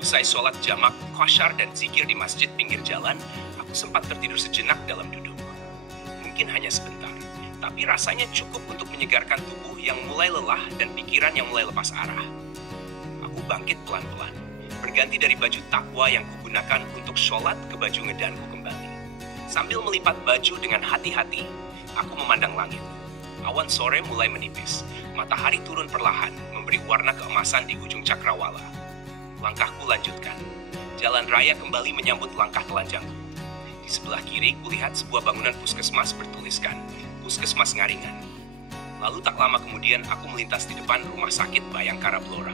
Usai sholat jamak, qasyar dan zikir di masjid pinggir jalan, aku sempat tertidur sejenak dalam duduk. Mungkin hanya sebentar, tapi rasanya cukup untuk menyegarkan tubuh yang mulai lelah dan pikiran yang mulai lepas arah. Aku bangkit pelan-pelan, berganti dari baju takwa yang kugunakan untuk sholat ke baju ngedanku kembali. Sambil melipat baju dengan hati-hati, aku memandang langit. Awan sore mulai menipis, matahari turun perlahan, memberi warna keemasan di ujung cakrawala. Langkahku lanjutkan. Jalan raya kembali menyambut langkah telanjangku. Di sebelah kiri, kulihat sebuah bangunan puskesmas bertuliskan, Puskesmas Ngaringan. Lalu tak lama kemudian, aku melintas di depan rumah sakit Bayangkara Blora.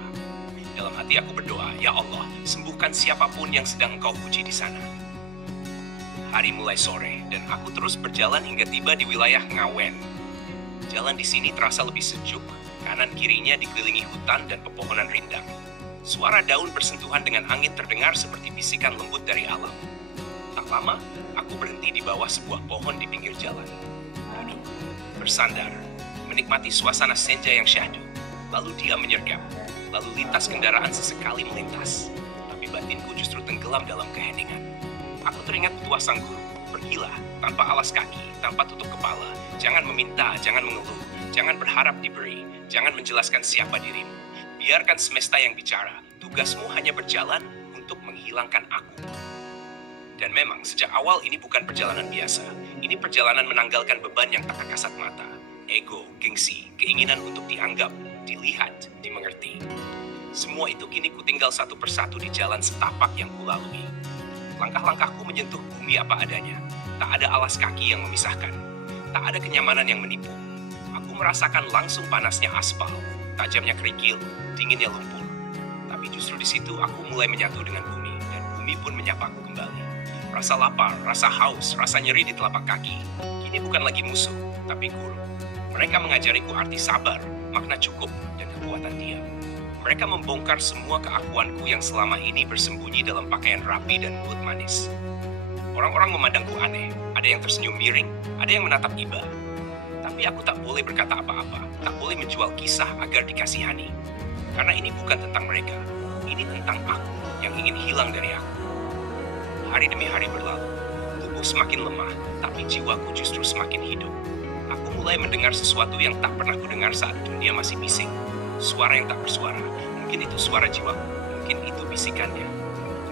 Dalam hati aku berdoa, ya Allah, sembuhkan siapapun yang sedang Engkau puji di sana. Hari mulai sore, dan aku terus berjalan hingga tiba di wilayah Ngawen. Jalan di sini terasa lebih sejuk, kanan kirinya dikelilingi hutan dan pepohonan rindang. Suara daun bersentuhan dengan angin terdengar seperti bisikan lembut dari alam. Tak lama, aku berhenti di bawah sebuah pohon di pinggir jalan. Duduk, bersandar, menikmati suasana senja yang syahdu. Lalu dia menyergap, lalu lintas kendaraan sesekali melintas. Tapi batinku justru tenggelam dalam keheningan. Aku teringat petua sang guru, pergilah, tanpa alas kaki, tanpa tutup kepala. Jangan meminta, jangan mengeluh, jangan berharap diberi, jangan menjelaskan siapa dirimu. Biarkan semesta yang bicara, tugasmu hanya berjalan untuk menghilangkan aku. Dan memang sejak awal ini bukan perjalanan biasa. Ini perjalanan menanggalkan beban yang tak kasat mata. Ego, gengsi, keinginan untuk dianggap, dilihat, dimengerti. Semua itu kini kutinggal satu persatu di jalan setapak yang kulalui. Langkah-langkahku menyentuh bumi apa adanya. Tak ada alas kaki yang memisahkan. Tak ada kenyamanan yang menipu. Aku merasakan langsung panasnya aspal, tajamnya kerikil, dinginnya lumpur. Tapi justru di situ aku mulai menyatu dengan bumi, dan bumi pun menyapaku kembali. Rasa lapar, rasa haus, rasa nyeri di telapak kaki, kini bukan lagi musuh, tapi guru. Mereka mengajariku arti sabar, makna cukup, dan kekuatan diam. Mereka membongkar semua keakuanku yang selama ini bersembunyi dalam pakaian rapi dan mulut manis. Orang-orang memandangku aneh, ada yang tersenyum miring, ada yang menatap iba. Tapi aku tak boleh berkata apa-apa, tak boleh menjual kisah agar dikasihani. Karena ini bukan tentang mereka, ini tentang aku yang ingin hilang dari aku. Hari demi hari berlalu, tubuh semakin lemah, tapi jiwaku justru semakin hidup. Aku mulai mendengar sesuatu yang tak pernah kudengar saat dunia masih bising. Suara yang tak bersuara, mungkin itu suara jiwaku, mungkin itu bisikannya.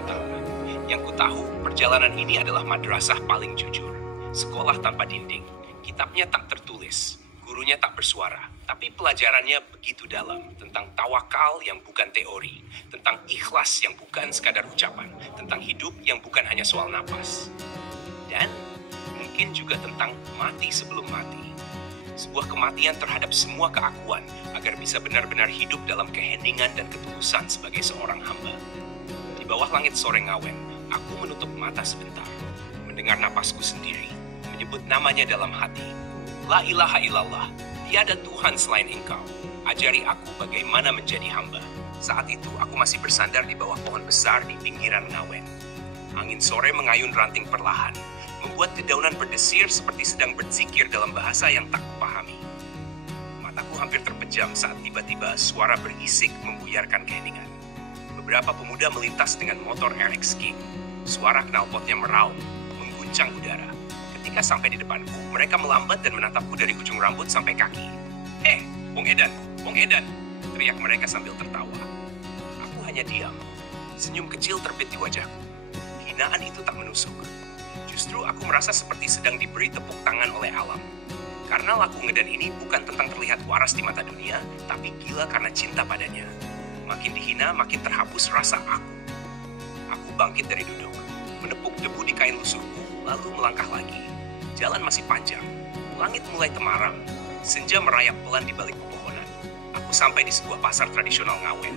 Entahlah. Yang ku tahu, perjalanan ini adalah madrasah paling jujur. Sekolah tanpa dinding, kitabnya tak tertulis, gurunya tak bersuara, tapi pelajarannya begitu dalam tentang tawakal yang bukan teori, tentang ikhlas yang bukan sekadar ucapan, tentang hidup yang bukan hanya soal napas. Dan mungkin juga tentang mati sebelum mati. Sebuah kematian terhadap semua keakuan agar bisa benar-benar hidup dalam keheningan dan ketulusan sebagai seorang hamba. Di bawah langit sore Ngawen, aku menutup mata sebentar, mendengar napasku sendiri, menyebut namanya dalam hati. La ilaha illallah, tiada Tuhan selain Engkau. Ajari aku bagaimana menjadi hamba. Saat itu aku masih bersandar di bawah pohon besar di pinggiran Ngawen. Angin sore mengayun ranting perlahan, membuat dedaunan berdesir seperti sedang berzikir dalam bahasa yang tak kupahami. Mataku hampir terpejam saat tiba-tiba suara berisik membuyarkan keheningan. Beberapa pemuda melintas dengan motor RX King. Suara knalpotnya meraung, mengguncang udara. Ketika sampai di depanku, mereka melambat dan menatapku dari ujung rambut sampai kaki. Bung Edan, Bung Edan!" teriak mereka sambil tertawa. Aku hanya diam. Senyum kecil terbit di wajahku. Hinaan itu tak menusuk. Justru aku merasa seperti sedang diberi tepuk tangan oleh alam. Karena laku ngedan ini bukan tentang terlihat waras di mata dunia, tapi gila karena cinta padanya. Makin dihina, makin terhapus rasa aku. Aku bangkit dari duduk, menepuk debu di kain lusuhku, lalu melangkah lagi. Jalan masih panjang, langit mulai temaram, senja merayap pelan di balik pepohonan. Aku sampai di sebuah pasar tradisional Ngawen.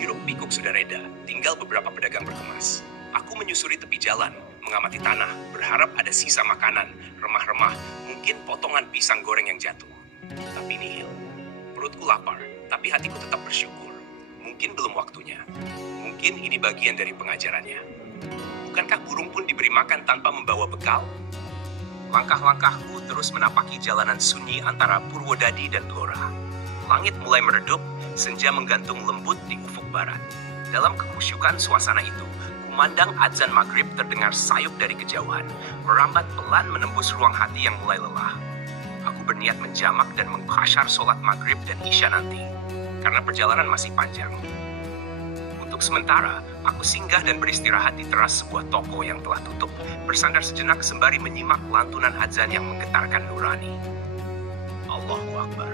Hiruk pikuk sudah reda, tinggal beberapa pedagang berkemas. Aku menyusuri tepi jalan, mengamati tanah, berharap ada sisa makanan, remah-remah, mungkin potongan pisang goreng yang jatuh. Tapi nihil. Perutku lapar, tapi hatiku tetap bersyukur. Mungkin belum waktunya. Mungkin ini bagian dari pengajarannya. Bukankah burung pun diberi makan tanpa membawa bekal? Langkah-langkahku terus menapaki jalanan sunyi antara Purwodadi dan Blora. Langit mulai meredup, senja menggantung lembut di ufuk barat. Dalam kekhusyukan suasana itu, kumandang azan maghrib terdengar sayup dari kejauhan, merambat pelan menembus ruang hati yang mulai lelah. Aku berniat menjamak dan mengkasyar sholat maghrib dan isya nanti, karena perjalanan masih panjang. Untuk sementara, aku singgah dan beristirahat di teras sebuah toko yang telah tutup, bersandar sejenak sembari menyimak lantunan azan yang menggetarkan nurani. Allahu Akbar,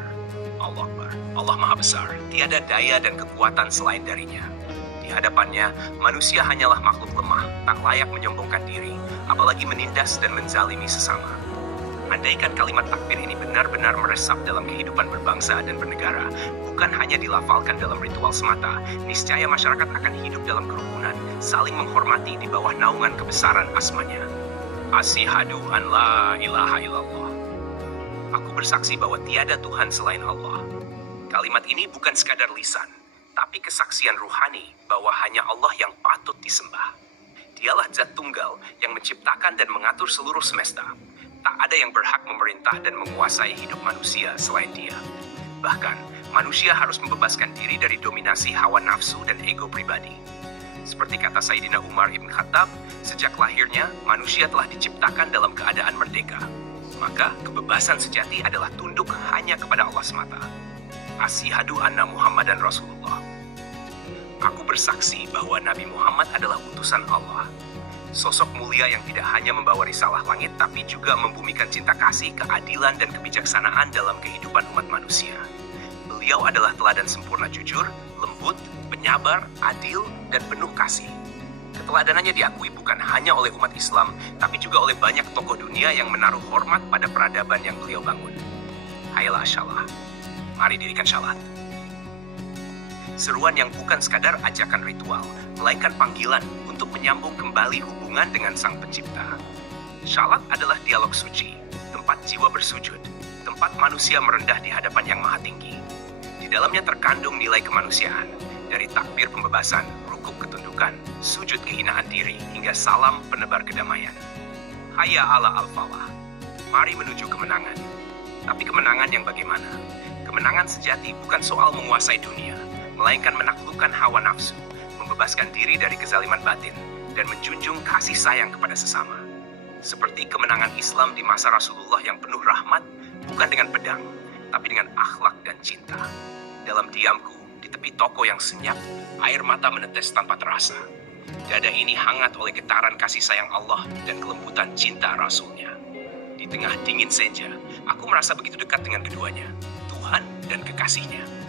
Allah Akbar, Allah Maha Besar, tiada daya dan kekuatan selain darinya. Di hadapannya, manusia hanyalah makhluk lemah, tak layak menyombongkan diri, apalagi menindas dan menzalimi sesama. Andaikan kalimat takbir ini benar-benar meresap dalam kehidupan berbangsa dan bernegara, bukan hanya dilafalkan dalam ritual semata, niscaya masyarakat akan hidup dalam kerukunan, saling menghormati di bawah naungan kebesaran asmanya. Asyhadu an la ilaha illallah. Aku bersaksi bahwa tiada Tuhan selain Allah. Kalimat ini bukan sekadar lisan, tapi kesaksian ruhani bahwa hanya Allah yang patut disembah. Dialah zat tunggal yang menciptakan dan mengatur seluruh semesta. Tak ada yang berhak memerintah dan menguasai hidup manusia selain Dia. Bahkan, manusia harus membebaskan diri dari dominasi hawa nafsu dan ego pribadi. Seperti kata Sayyidina Umar ibn Khattab, sejak lahirnya, manusia telah diciptakan dalam keadaan merdeka. Maka, kebebasan sejati adalah tunduk hanya kepada Allah semata. Asyhadu anna Muhammadan Rasulullah. Aku bersaksi bahwa Nabi Muhammad adalah utusan Allah. Sosok mulia yang tidak hanya membawa risalah langit, tapi juga membumikan cinta kasih, keadilan, dan kebijaksanaan dalam kehidupan umat manusia. Beliau adalah teladan sempurna jujur, lembut, penyabar, adil, dan penuh kasih. Keteladanannya diakui bukan hanya oleh umat Islam, tapi juga oleh banyak tokoh dunia yang menaruh hormat pada peradaban yang beliau bangun. Hayalah syalah. Mari dirikan syalat. Seruan yang bukan sekadar ajakan ritual, melainkan panggilan untuk menyambung kembali hubungan dengan Sang Pencipta. Syalat adalah dialog suci, tempat jiwa bersujud, tempat manusia merendah di hadapan Yang Maha Tinggi. Di dalamnya terkandung nilai kemanusiaan, dari takbir pembebasan, rukuk ketundukan, sujud kehinaan diri, hingga salam penebar kedamaian. Hayya ala al-falah. Mari menuju kemenangan. Tapi kemenangan yang bagaimana? Kemenangan sejati bukan soal menguasai dunia, melainkan menaklukkan hawa nafsu, membebaskan diri dari kezaliman batin, dan menjunjung kasih sayang kepada sesama. Seperti kemenangan Islam di masa Rasulullah yang penuh rahmat, bukan dengan pedang, tapi dengan akhlak dan cinta. Dalam diamku, di tepi toko yang senyap, air mata menetes tanpa terasa. Dada ini hangat oleh getaran kasih sayang Allah dan kelembutan cinta Rasul-Nya. Di tengah dingin senja, aku merasa begitu dekat dengan keduanya, Tuhan dan kekasihnya.